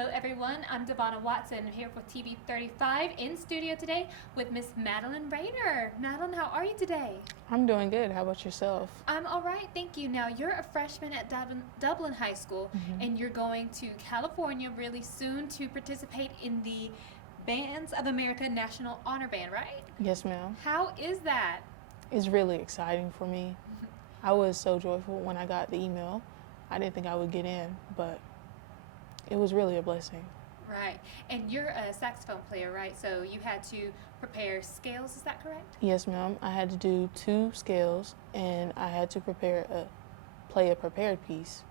Hello everyone, I'm Devonna Watson here for TV 35 in studio today with Miss Madeline Rayner. Madeline, how are you today? I'm doing good. How about yourself? I'm all right, thank you. Now, you're a freshman at Dublin High School, and you're going to California really soon to participate in the Bands of America National Honor Band, right? Yes, ma'am. How is that? It's really exciting for me. I was so joyful when I got the email. I didn't think I would get in, but it was really a blessing. Right, and you're a saxophone player, right? So you had to prepare scales, is that correct? Yes, ma'am. I had to do 2 scales, and I had to play a prepared piece.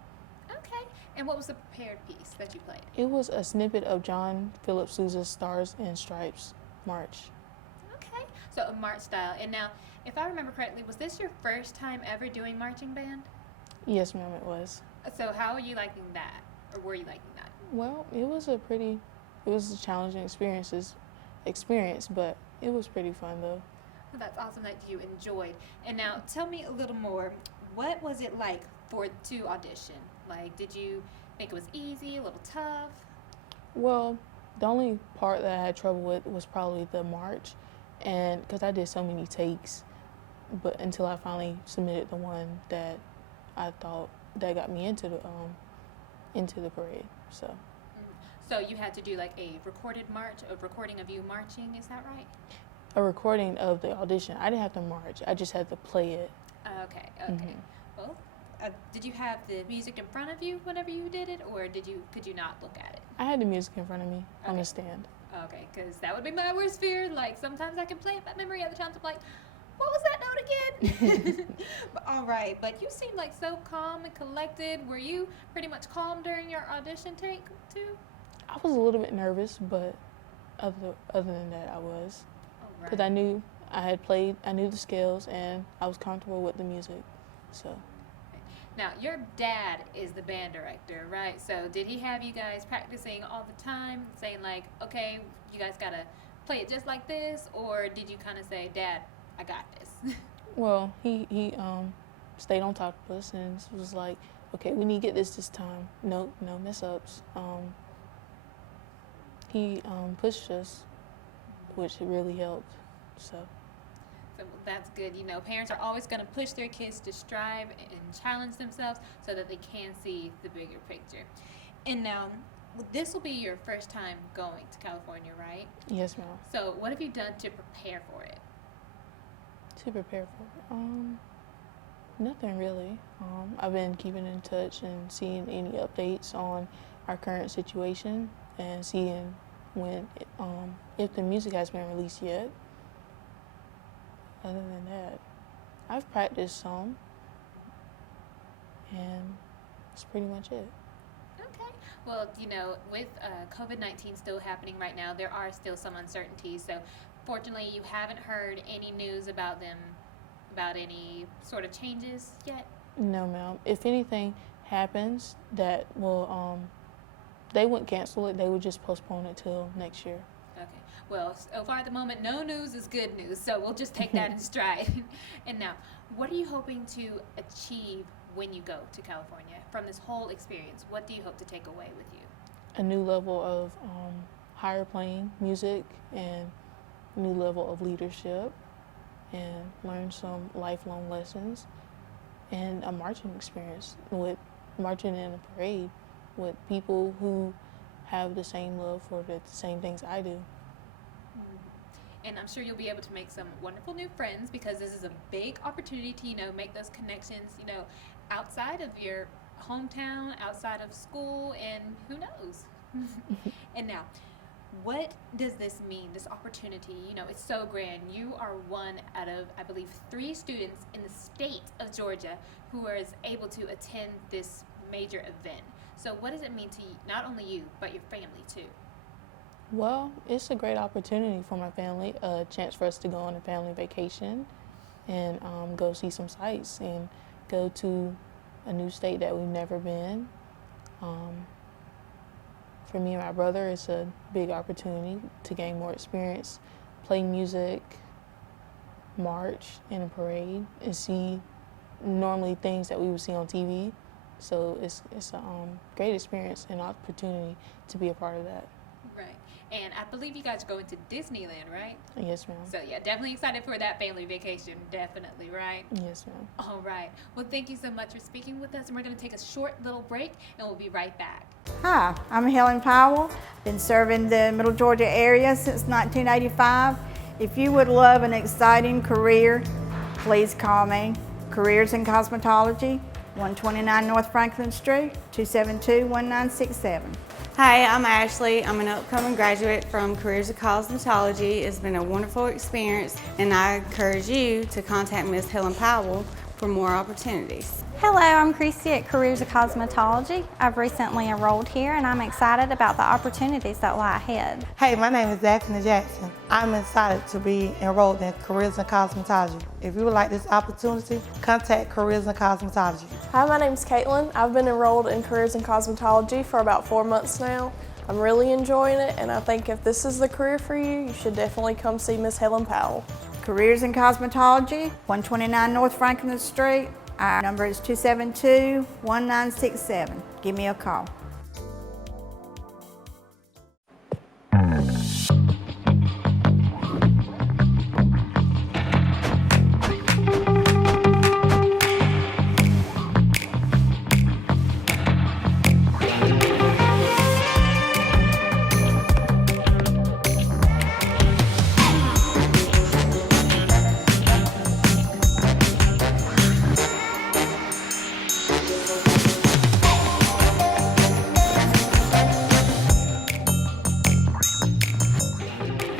Okay, and what was the prepared piece that you played? It was a snippet of John Philip Sousa's Stars and Stripes March. Okay, so a march style. And now, if I remember correctly, was this your first time ever doing marching band? Yes, ma'am, it was. So how are you liking that, or were you liking that? Well, it was a challenging experience, but it was pretty fun though. Well, that's awesome that you enjoyed. And now, tell me a little more. What was it like to audition? Like, did you think it was easy, a little tough? Well, the only part that I had trouble with was probably the march, and because I did so many takes, but until I finally submitted the one that I thought that got me into the parade. So you had to do like a recorded march, a recording of you marching, is that right? A recording of the audition. I didn't have to march. I just had to play it. Okay. Well, did you have the music in front of you whenever you did it, or could you not look at it? I had the music in front of me on the stand. Okay, because that would be my worst fear. Like, sometimes I can play it by memory, other times I'm like, what was that note again? But, all right, but you seem like so calm and collected. Were you pretty much calm during your audition take too? I was a little bit nervous, but other than that, I was. Because I knew I knew the scales, and I was comfortable with the music, so. Now, your dad is the band director, right? So did he have you guys practicing all the time, saying like, okay, you guys gotta play it just like this, or did you kind of say, Dad, I got this? Well, he stayed on top of us and was like, okay, we need to get this time. No mess ups. He pushed us, which really helped. So that's good. You know, parents are always going to push their kids to strive and challenge themselves so that they can see the bigger picture. And now, this will be your first time going to California, right? Yes, ma'am. So what have you done to prepare for it? To prepare for it? Nothing really. I've been keeping in touch and seeing any updates on our current situation and seeing if the music has been released yet. Other than that, I've practiced some, and that's pretty much it. Okay. Well, you know, with COVID-19 still happening right now, there are still some uncertainties. So, fortunately, you haven't heard any news about any sort of changes yet? No, ma'am. If anything happens that will, they wouldn't cancel it. They would just postpone it till next year. Okay. Well, so far at the moment, no news is good news, so we'll just take that in stride. And now, what are you hoping to achieve when you go to California from this whole experience? What do you hope to take away with you? A new level of higher playing music and a new level of leadership, and learn some lifelong lessons, and a marching experience with marching in a parade with people who have the same love for the same things I do. And I'm sure you'll be able to make some wonderful new friends, because this is a big opportunity to, you know, make those connections, you know, outside of your hometown, outside of school, and who knows? And now, what does this mean, this opportunity? You know, it's so grand. You are one out of, I believe, 3 students in the state of Georgia who is able to attend this major event. So what does it mean to you, not only you, but your family too? Well, it's a great opportunity for my family, a chance for us to go on a family vacation and go see some sights and go to a new state that we've never been. For me and my brother, it's a big opportunity to gain more experience, play music, march in a parade, and see normally things that we would see on TV So it's a great experience and opportunity to be a part of that. Right. And I believe you guys are going to Disneyland, right? Yes, ma'am. So yeah, definitely excited for that family vacation. Definitely, right? Yes, ma'am. All right. Well, thank you so much for speaking with us, and we're going to take a short little break, and we'll be right back. Hi, I'm Helen Powell. Been serving the Middle Georgia area since 1985. If you would love an exciting career, please call me. Careers in Cosmetology, 129 North Franklin Street, 272-1967. Hi, I'm Ashley. I'm an upcoming graduate from Careers in Cosmetology. It's been a wonderful experience, and I encourage you to contact Ms. Helen Powell for more opportunities. Hello, I'm Christy at Careers of Cosmetology. I've recently enrolled here and I'm excited about the opportunities that lie ahead. Hey, my name is Daphne Jackson. I'm excited to be enrolled in Careers in Cosmetology. If you would like this opportunity, contact Careers in Cosmetology. Hi, my name's Caitlin. I've been enrolled in Careers in Cosmetology for about 4 months now. I'm really enjoying it, and I think if this is the career for you, you should definitely come see Miss Helen Powell. Careers in Cosmetology, 129 North Franklin Street. Our number is 272-1967. Give me a call.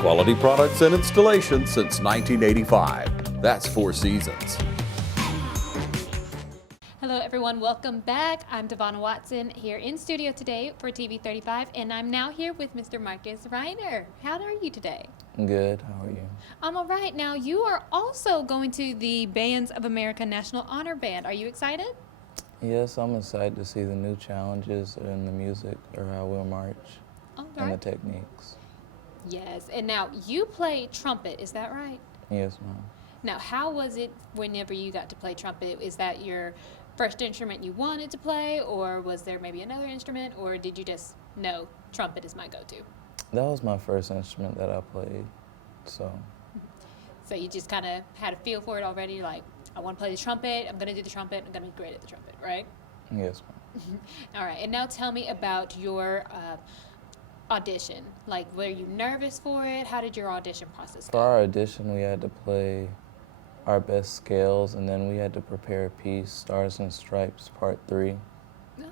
Quality products and installation since 1985. That's 4 Seasons. Hello, everyone. Welcome back. I'm Devonna Watson here in studio today for TV 35, and I'm now here with Mr. Marcus Rayner. How are you today? Good. How are you? I'm all right. Now, you are also going to the Bands of America National Honor Band. Are you excited? Yes, I'm excited to see the new challenges in the music or how we'll march All and the right. techniques. Yes. And now, you play trumpet. Is that right? Yes, ma'am. Now, how was it whenever you got to play trumpet? Is that your first instrument you wanted to play, or was there maybe another instrument, or did you just know trumpet is my go-to? That was my first instrument that I played, so So you just kind of had a feel for it already, like, I want to play the trumpet, I'm going to do the trumpet, I'm going to be great at the trumpet, right? yes, ma'am. All right, and now tell me about your audition. Like, were you nervous for it? How did your audition process For go? our audition, we had to play our best scales, and then we had to prepare a piece, Stars and Stripes, Part 3.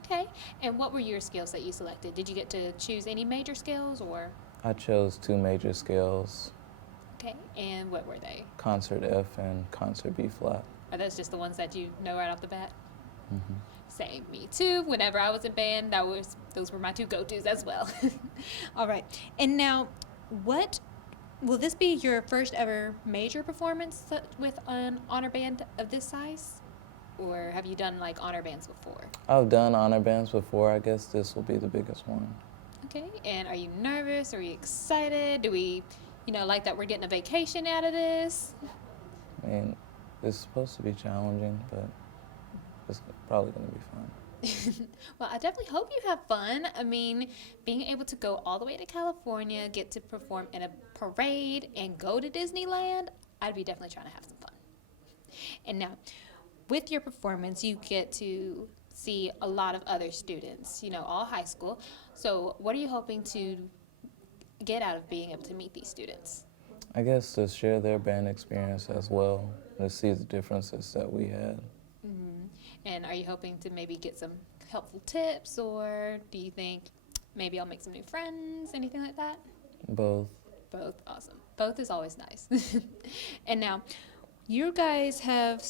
Okay, and what were your scales that you selected? Did you get to choose any major scales, or? I chose 2 major scales, Okay, and what were they? Concert F and Concert B flat. Are those just the ones that you know right off the bat? Mm-hmm. Same, me too. Whenever I was in band, those were my 2 go-tos as well. All right, and now, what will this be your first ever major performance with an honor band of this size, or have you done like honor bands before? I've done honor bands before. I guess this will be the biggest one. Okay, and are you nervous? Are you excited? Do we, like that we're getting a vacation out of this? I mean, it's supposed to be challenging, but it's probably going to be fun. Well, I definitely hope you have fun. I mean, being able to go all the way to California, get to perform in a parade, and go to Disneyland, I'd be definitely trying to have some fun. And now, with your performance, you get to see a lot of other students, all high school. So what are you hoping to get out of being able to meet these students? I guess to share their band experience as well, to see the differences that we had. Mm-hmm. And are you hoping to maybe get some helpful tips, or do you think maybe I'll make some new friends, anything like that? Both. Both, awesome. Both is always nice. And now, you guys have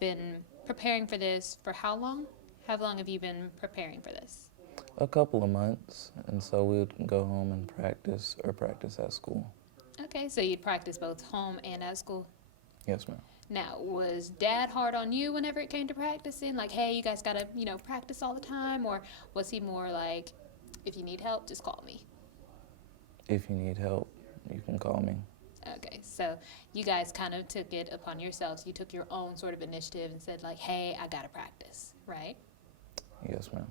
been preparing for this for how long? How long have you been preparing for this? A couple of months, and so we would go home and practice at school. Okay, so you'd practice both home and at school? Yes, ma'am. Now, was Dad hard on you whenever it came to practicing? Like, hey, you guys gotta, practice all the time? Or was he more like, if you need help, just call me? If you need help, you can call me. Okay, so you guys kind of took it upon yourselves. You took your own sort of initiative and said like, hey, I gotta practice, right? Yes, ma'am.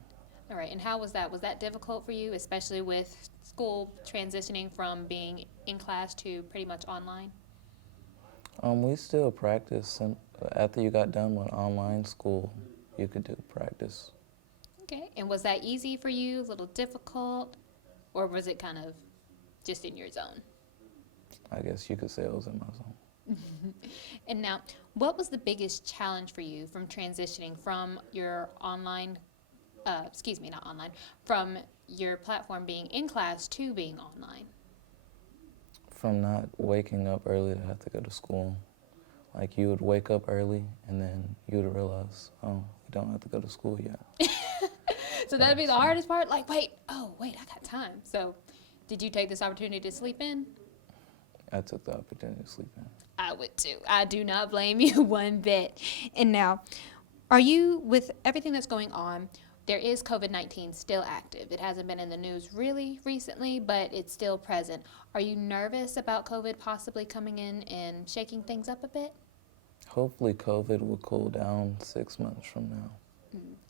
All right, and how was that? Was that difficult for you, especially with school transitioning from being in class to pretty much online? We still practice. And after you got done with online school, you could do practice. Okay, and was that easy for you, a little difficult, or was it kind of just in your zone? I guess you could say it was in my zone. And now, what was the biggest challenge for you from transitioning from your online, not online, from your platform being in class to being online? From not waking up early to have to go to school. Like you would wake up early and then you would realize, oh, we don't have to go to school yet. So that'd be the hardest part? Like, wait, I got time. So did you take this opportunity to sleep in? I took the opportunity to sleep in. I would too. I do not blame you one bit. And now, are you, with everything that's going on, there is COVID-19 still active. It hasn't been in the news really recently, but it's still present. Are you nervous about COVID possibly coming in and shaking things up a bit? Hopefully COVID will cool down 6 months from now.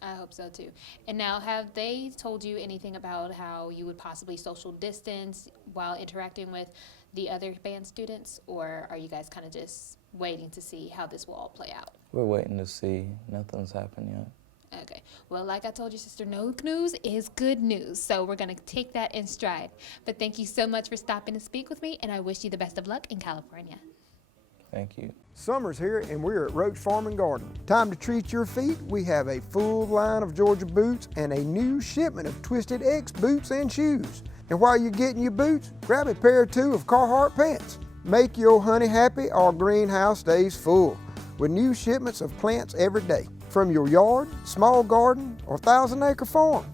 I hope so too. And now, have they told you anything about how you would possibly social distance while interacting with the other band students, or are you guys kind of just waiting to see how this will all play out? We're waiting to see. Nothing's happened yet. Okay. Well, like I told you, sister, no news is good news. So we're going to take that in stride. But thank you so much for stopping to speak with me, and I wish you the best of luck in California. Thank you. Summer's here and we're at Roach Farm and Garden. Time to treat your feet. We have a full line of Georgia boots and a new shipment of Twisted X boots and shoes. And while you're getting your boots, grab a pair or two of Carhartt pants. Make your honey happy, our greenhouse stays full with new shipments of plants every day. From your yard, small garden, or 1,000-acre farm,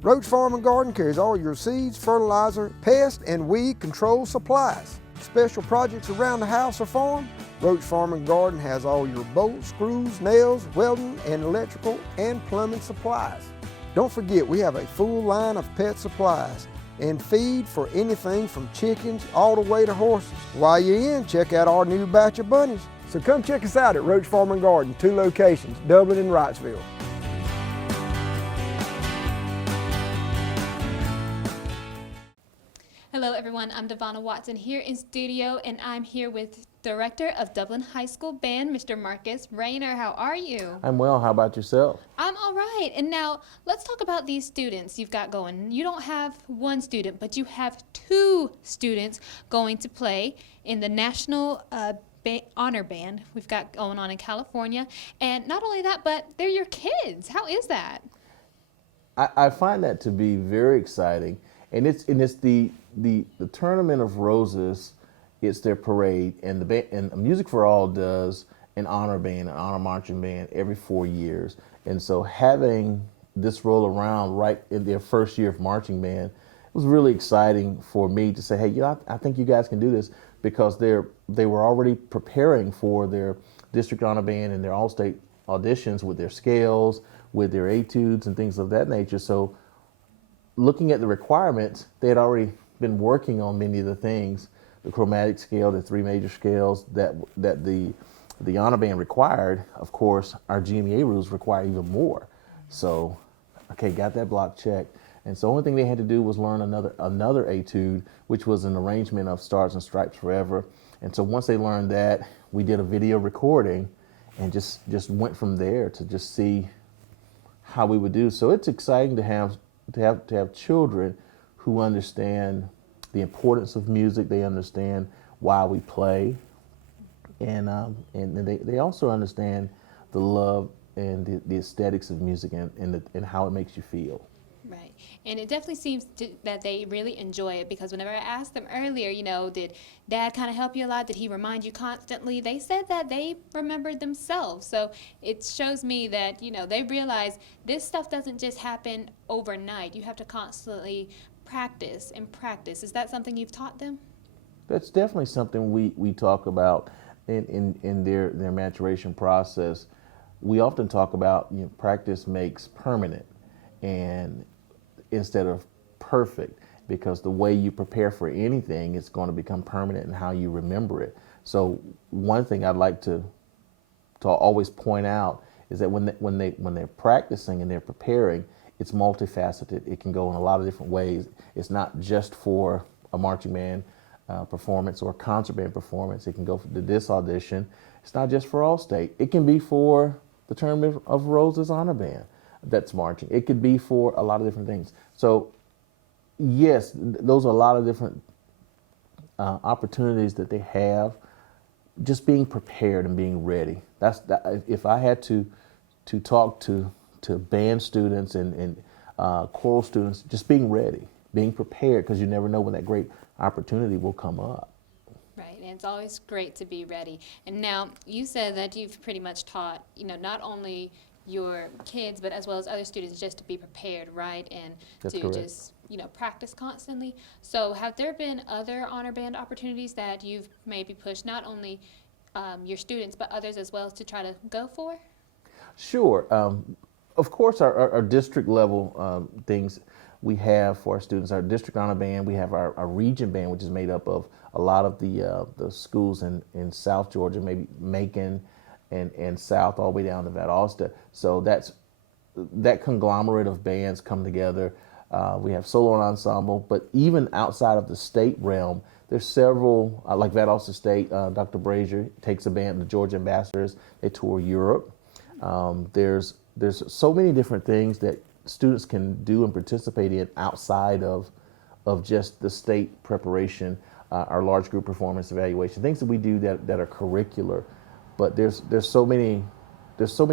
Roach Farm and Garden carries all your seeds, fertilizer, pest, and weed control supplies. Special projects around the house or farm, Roach Farm and Garden has all your bolts, screws, nails, welding, and electrical and plumbing supplies. Don't forget, we have a full line of pet supplies and feed for anything from chickens all the way to horses. While you're in, check out our new batch of bunnies. So come check us out at Roach Farm and Garden, 2 locations, Dublin and Wrightsville. Hello, everyone. I'm Devonna Watson here in studio, and I'm here with Director of Dublin High School Band, Mr. Marcus Rayner. How are you? I'm well. How about yourself? I'm all right. And now let's talk about these students you've got going. You don't have one student, but you have 2 students going to play in the National Honor Band we've got going on in California. And not only that, but they're your kids. How is that? I find that to be very exciting. And it's the Tournament of Roses. It's their parade, and Music for All does an honor band, an honor marching band every 4 years. And so having this roll around right in their first year of marching band, it was really exciting for me to say, hey, I think you guys can do this, because they were already preparing for their district honor band and their all-state auditions with their scales, with their etudes and things of that nature. So looking at the requirements, they had already been working on many of the things, the chromatic scale, the 3 major scales that the honor band required. Of course, our GMEA rules require even more. So, okay, got that block checked. And so the only thing they had to do was learn another etude, which was an arrangement of Stars and Stripes Forever. And so once they learned that, we did a video recording and just went from there to just see how we would do. So it's exciting to have children who understand the importance of music. They understand why we play, and they also understand the love and the aesthetics of music and how it makes you feel. Right. And it definitely seems that they really enjoy it, because whenever I asked them earlier, did Dad kind of help you a lot? Did he remind you constantly? They said that they remembered themselves. So it shows me that, they realize this stuff doesn't just happen overnight. You have to constantly practice and practice. Is that something you've taught them? That's definitely something we talk about in their maturation process. We often talk about practice makes permanent, and instead of perfect, because the way you prepare for anything is going to become permanent in how you remember it. So one thing I'd like to always point out is that when they're practicing and they're preparing, it's multifaceted. It can go in a lot of different ways. It's not just for a marching band performance or a concert band performance. It can go to this audition. It's not just for Allstate. It can be for the Tournament of Roses Honor Band that's marching. It could be for a lot of different things. So yes, those are a lot of different opportunities that they have. Just being prepared and being ready. If I had to talk to band students and choral students, just being ready, being prepared, because you never know when that great opportunity will come up. Right, and it's always great to be ready. And now, you said that you've pretty much taught, not only your kids, but as well as other students, just to be prepared, right? And That's to correct. just, practice constantly. So have there been other honor band opportunities that you've maybe pushed, not only your students, but others as well, to try to go for? Sure. Of course, our district level things we have for our students, our district honor band, we have our region band, which is made up of a lot of the schools in South Georgia, maybe Macon and South, all the way down to Valdosta. So that conglomerate of bands come together. We have solo and ensemble, but even outside of the state realm, there's several, like Valdosta State, Dr. Brazier takes a band, the Georgia Ambassadors, they tour Europe. There's so many different things that students can do and participate in outside of just the state preparation, our large group performance evaluation, things that we do that are curricular. But there's so many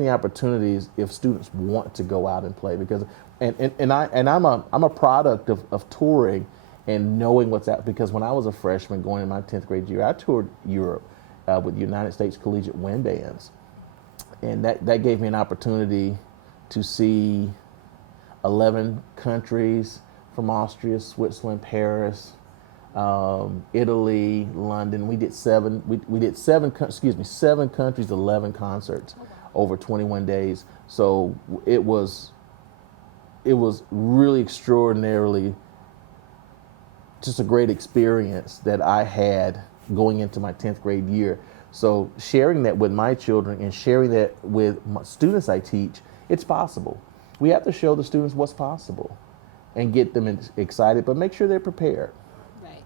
opportunities if students want to go out and play, because I'm a product of touring and knowing what's out, because when I was a freshman going in my 10th grade year, I toured Europe with United States Collegiate Wind Bands, and that gave me an opportunity to see 11 countries, from Austria, Switzerland, Paris, Italy, London. We did seven countries, 11 concerts over 21 days. So it was really extraordinarily just a great experience that I had going into my 10th grade year. So sharing that with my children and sharing that with my students I teach, it's possible. We have to show the students what's possible and get them excited, but make sure they're prepared. Right.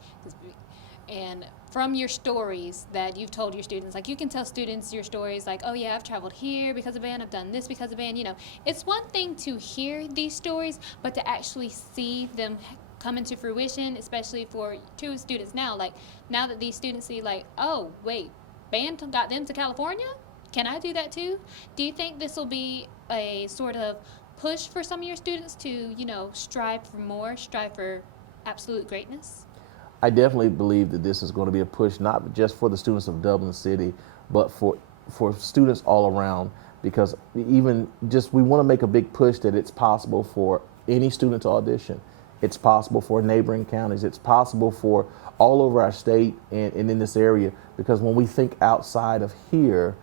And from your stories that you've told your students, like you can tell students your stories like, oh yeah, I've traveled here because of band, I've done this because of band, It's one thing to hear these stories, but to actually see them come into fruition, especially for two students now. Like, now that these students see like, oh wait, band got them to California? Can I do that too? Do you think this will be a sort of push for some of your students to, strive for more, strive for absolute greatness? I definitely believe that this is going to be a push, not just for the students of Dublin City, but for students all around, because even just we want to make a big push that it's possible for any student to audition. It's possible for neighboring counties. It's possible for all over our state and in this area, because when we think outside of here,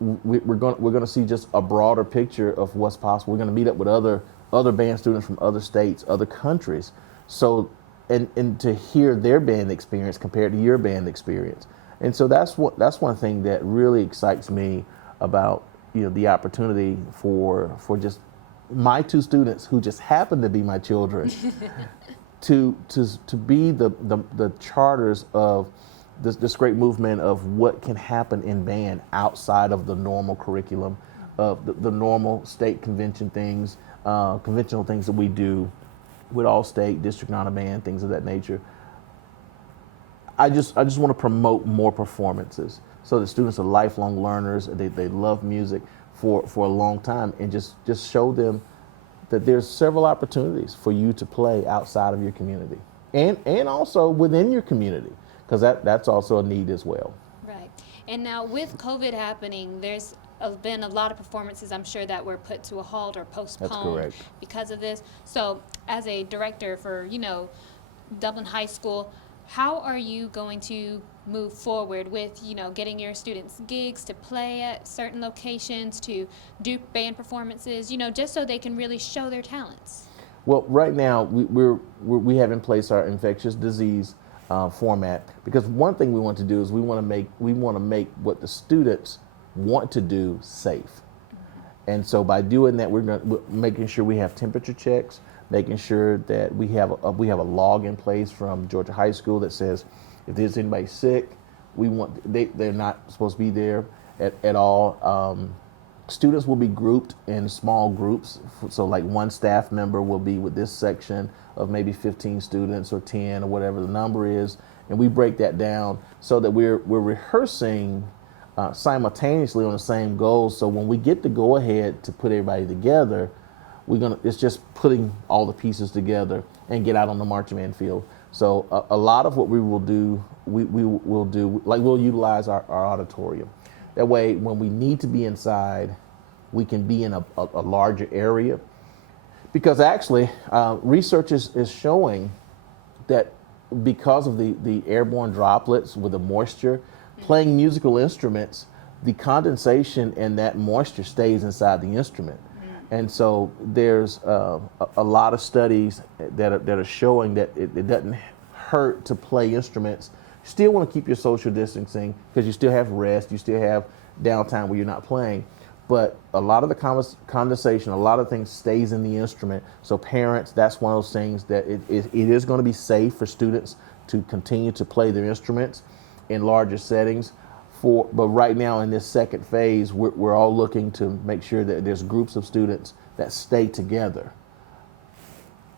we're going to see just a broader picture of what's possible. We're going to meet up with other band students from other states, other countries. So and to hear their band experience compared to your band experience. And so that's one thing that really excites me about the opportunity for just my two students, who just happen to be my children, to be the charters of this great movement of what can happen in band outside of the normal curriculum, of the normal state convention things, conventional things that we do with all state, district honor band, things of that nature. I just want to promote more performances so that students are lifelong learners. They love music for a long time, and just show them that there's several opportunities for you to play outside of your community and also within your community, because that's also a need as well. Right. And now with COVID happening, there's been a lot of performances, I'm sure, that were put to a halt or postponed. That's correct. Because of this. So as a director for, Dublin High School, how are you going to move forward with, getting your students gigs to play at certain locations, to do band performances, just so they can really show their talents? Well, right now we have in place our infectious disease format, because one thing we want to do is we want to make what the students want to do safe. And so by doing that, we're making sure we have temperature checks, making sure that we have a log in place from Georgia High School that says if there's anybody sick, they're not supposed to be there at all. Students will be grouped in small groups. So like one staff member will be with this section of maybe 15 students or 10 or whatever the number is. And we break that down so that we're rehearsing simultaneously on the same goals. So when we get the go ahead to put everybody together, it's just putting all the pieces together and get out on the marching band field. So a lot of what we will do, we'll utilize our auditorium. That way, when we need to be inside, we can be in a larger area. Because actually, research is showing that because of the airborne droplets with the moisture, playing musical instruments, the condensation and that moisture stays inside the instrument. And so there's a lot of studies that are showing that it doesn't hurt to play instruments. You still want to keep your social distancing because you still have rest, you still have downtime where you're not playing. But a lot of the condensation, a lot of things stays in the instrument. So parents, that's one of those things that it is going to be safe for students to continue to play their instruments in larger settings. But right now in this second phase, we're all looking to make sure that there's groups of students that stay together.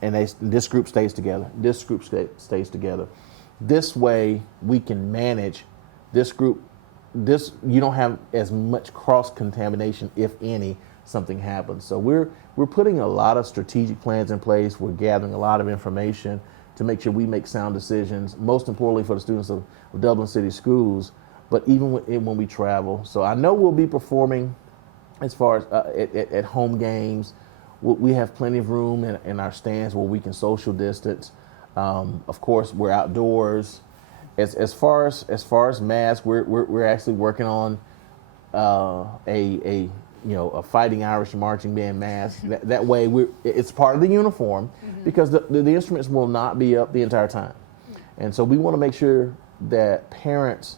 And this group stays together, this group stays together. This way we can manage this group. You don't have as much cross-contamination, if any, something happens. So we're putting a lot of strategic plans in place. We're gathering a lot of information to make sure we make sound decisions, most importantly for the students of Dublin City Schools, but even when we travel. So I know we'll be performing as far as at home games. We have plenty of room in our stands where we can social distance. Of course, we're outdoors. As far as masks, we're actually working on a Fighting Irish Marching Band mask. That way, it's part of the uniform because the instruments will not be up the entire time, and so we want to make sure that parents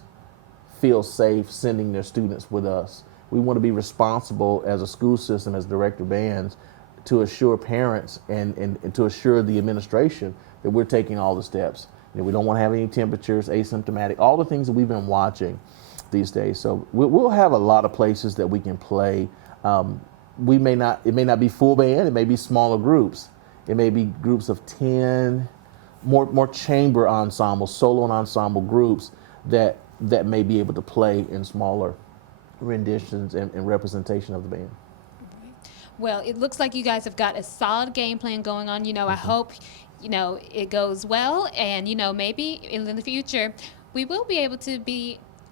feel safe sending their students with us. We want to be responsible as a school system, as director bands, to assure parents and to assure the administration that we're taking all the steps. We don't want to have any temperatures, asymptomatic, all the things that we've been watching these days. So we'll have a lot of places that we can play. It may not be full band, it may be smaller groups. It may be groups of 10, more chamber ensembles, solo and ensemble groups that may be able to play in smaller renditions and representation of the band. Well, it looks like you guys have got a solid game plan going on. I hope, it goes well, and, maybe in the future we will be able to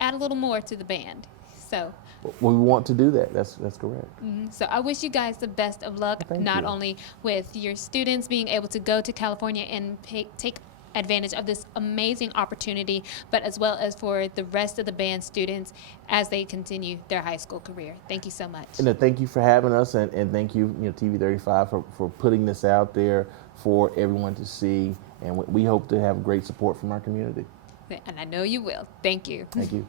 add a little more to the band. So we want to do that. That's correct. So I wish you guys the best of luck, not only with your students being able to go to California and take advantage of this amazing opportunity, but as well as for the rest of the band students as they continue their high school career. Thank you so much. And thank you for having us, and thank you, TV 35 for putting this out there for everyone to see. And we hope to have great support from our community. And I know you will. Thank you. Thank you.